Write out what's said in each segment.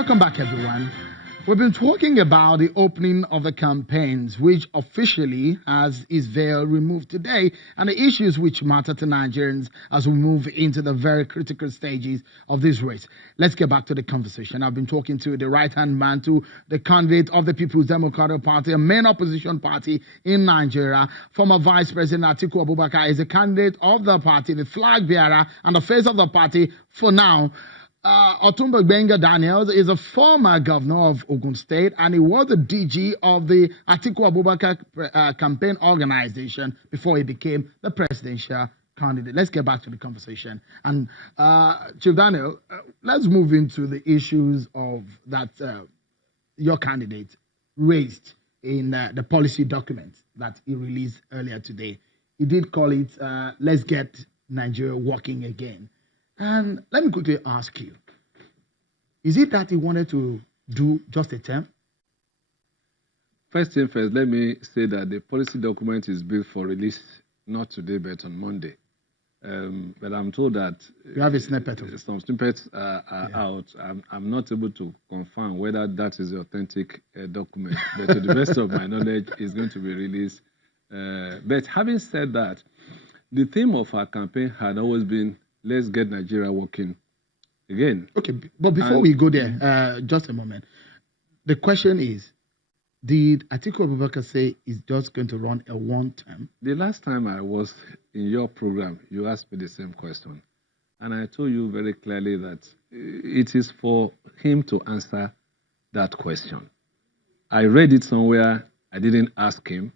Welcome back, everyone. We've been talking about the opening of the campaigns, which officially has its veil removed today, and the issues which matter to Nigerians as we move into the very critical stages of this race. Let's get back to the conversation. I've been talking to the right-hand man to the candidate of the People's Democratic Party, a main opposition party in Nigeria. Former Vice President Atiku Abubakar is a candidate of the party, the flag bearer, and the face of the party for now. Otumba Gbenga Daniels is a former governor of Ogun State, and he was the DG of the Atiku Abubakar campaign organization before he became the presidential candidate. Let's get back to the conversation. And Chief Daniel, let's move into the issues of that your candidate raised in the policy document that he released earlier today. He did call it "Let's Get Nigeria Working Again." And let me quickly ask you, is it that he wanted to do just a term? First thing first, let me say that the policy document is built for release not today, but on Monday. But I'm told that you have a snippet of it. Some snippets are out. I'm not able to confirm whether that is the authentic document, but to the best of my knowledge, it's going to be released. But having said that, the theme of our campaign had always been, let's get Nigeria working again. Okay, but before we go there, just a moment. The question is, did Atiku Abubakar say he's just going to run a one-term? The last time I was in your program, you asked me the same question. And I told you very clearly that it is for him to answer that question. I read it somewhere. I didn't ask him.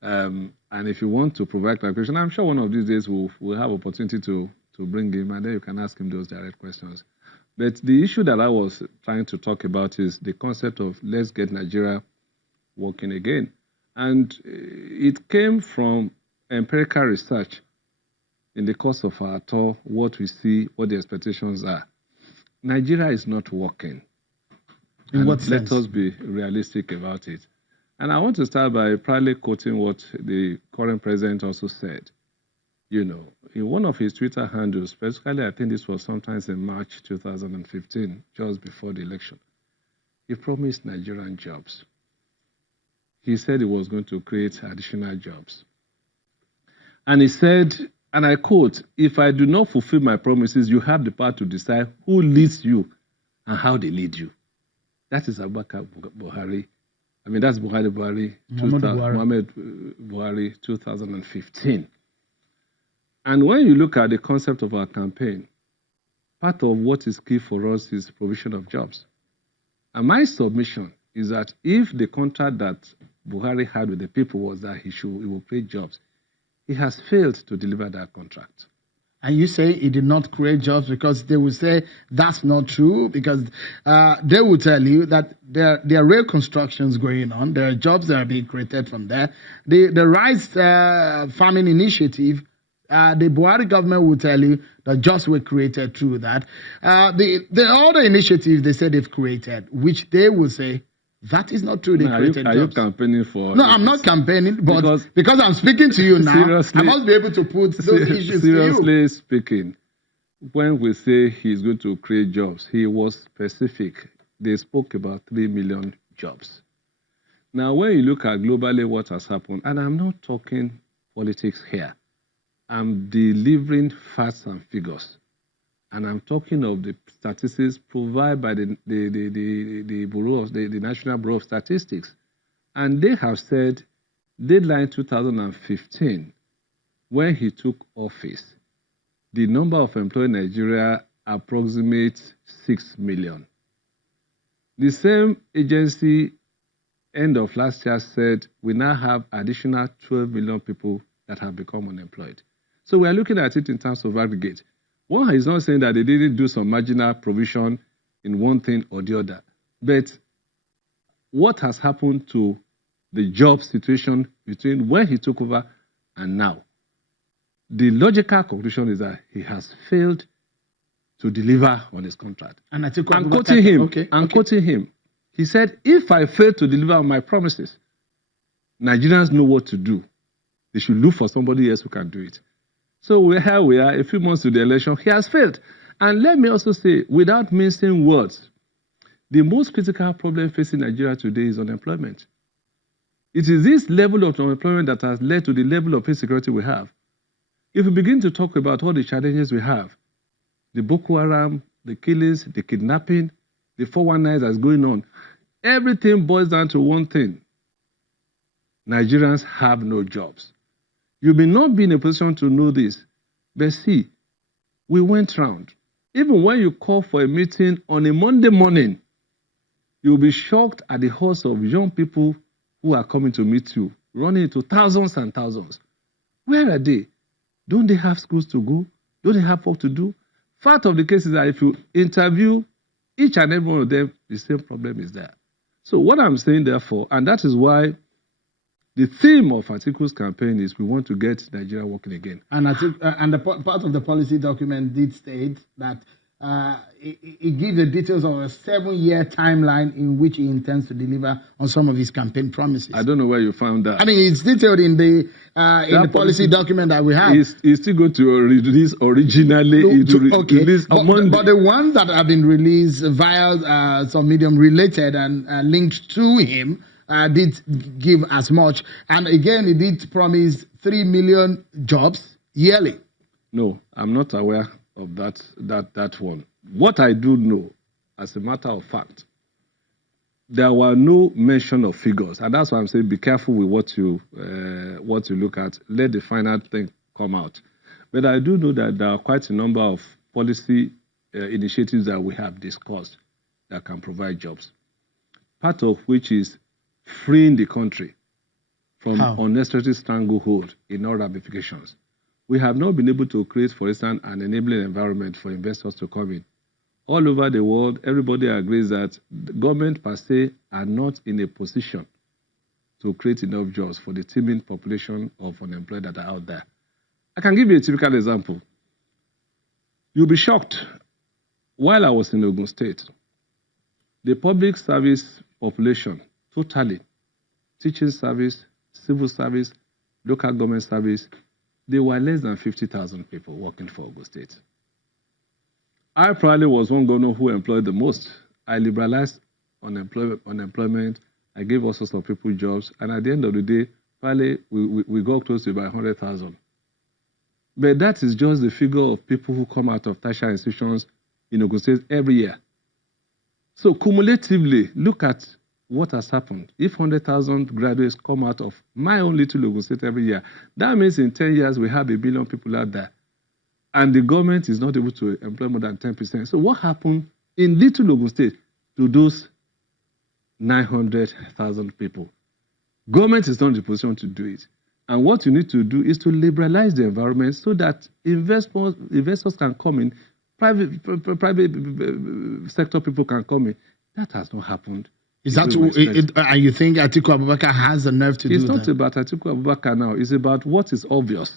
And if you want to provide clarification, I'm sure one of these days we'll have opportunity to bring him, and then you can ask him those direct questions. But the issue that I was trying to talk about is the concept of let's get Nigeria working again. And it came from empirical research in the course of our tour, what we see, what the expectations are. Nigeria is not working. In what sense? Let us be realistic about it. And I want to start by proudly quoting what the current president also said. You know, in one of his Twitter handles, specifically, I think this was sometimes in March 2015, just before the election, he promised Nigerian jobs. He said he was going to create additional jobs. And he said, and I quote, "If I do not fulfill my promises, you have the power to decide who leads you and how they lead you." That is Abubakar Buhari. I mean, that's Muhammad Buhari, 2015. And when you look at the concept of our campaign, part of what is key for us is provision of jobs. And my submission is that if the contract that Buhari had with the people was that he will create jobs, he has failed to deliver that contract. And you say he did not create jobs because they will say that's not true, because they will tell you that there are rail constructions going on, there are jobs that are being created from there. The rice farming initiative, the Buhari government will tell you that jobs were created through that. The other initiatives they said they've created, which they will say that is not true. They created jobs. Are you campaigning for? No, I'm not campaigning, but because I'm speaking to you now, I must be able to put those issues to you. Seriously speaking, when we say he's going to create jobs, he was specific. They spoke about 3 million jobs. Now, when you look at globally what has happened, and I'm not talking politics here, I'm delivering facts and figures. And I'm talking of the statistics provided by the National Bureau of Statistics. And they have said, deadline 2015, when he took office, the number of employed in Nigeria approximates 6 million. The same agency, end of last year, said we now have additional 12 million people that have become unemployed. So we are looking at it in terms of aggregate. One is not saying that they didn't do some marginal provision in one thing or the other. But what has happened to the job situation between when he took over and now? The logical conclusion is that he has failed to deliver on his contract. And I'm quoting him. Quoting him. He said, if I fail to deliver on my promises, Nigerians know what to do. They should look for somebody else who can do it. So here we are, a few months to the election, he has failed. And let me also say, without mincing words, The most critical problem facing Nigeria today is unemployment. It is this level of unemployment that has led to the level of insecurity we have. If we begin to talk about all the challenges we have, the Boko Haram, the killings, the kidnapping, the 419 that's going on, everything boils down to one thing. Nigerians have no jobs. You may not be in a position to know this, but see, we went round. Even when you call for a meeting on a Monday morning, you'll be shocked at the host of young people who are coming to meet you, running into thousands and thousands. Where are they? Don't they have schools to go? Don't they have work to do? Fact of the case is that if you interview each and every one of them, the same problem is there. So what I'm saying, therefore, and that is why the theme of Atiku's campaign is we want to get Nigeria working again. And part of the policy document did state that it gives the details of a 7-year timeline in which he intends to deliver on some of his campaign promises. I don't know where you found that. I mean, it's detailed in the policy document that we have. He's still going to release originally. Release on Monday. But the ones that have been released via some medium related and linked to him did give as much. And again, he did promise 3 million jobs yearly. No, I'm not aware of that one. What I do know, as a matter of fact, there were no mention of figures, and that's why I'm saying be careful with what you look at. Let the final thing come out. But I do know that there are quite a number of policy initiatives that we have discussed that can provide jobs. Part of which is freeing the country from unnecessary stranglehold in all ramifications. We have not been able to create, for instance, an enabling environment for investors to come in. All over the world, everybody agrees that the government per se are not in a position to create enough jobs for the teeming population of unemployed that are out there. I can give you a typical example. You'll be shocked. While I was in Ogun State, the public service population, totally, teaching service, civil service, local government service, there were less than 50,000 people working for Ogun State. I probably was one governor who employed the most. I liberalized unemployment. I gave all sorts of people jobs. And at the end of the day, probably we got close to about 100,000. But that is just the figure of people who come out of tertiary institutions in Ogun State every year. So cumulatively, look at what has happened. If 100,000 graduates come out of my own little Ogun State every year, that means in 10 years we have 1 billion people out there. And the government is not able to employ more than 10%. So what happened in little Ogun State to those 900,000 people? Government is not in the position to do it. And what you need to do is to liberalize the environment so that investors can come in, private sector people can come in. That has not happened. Is that and you think Atiku Abubakar has the nerve to do that? It's not about Atiku Abubakar now. It's about what is obvious.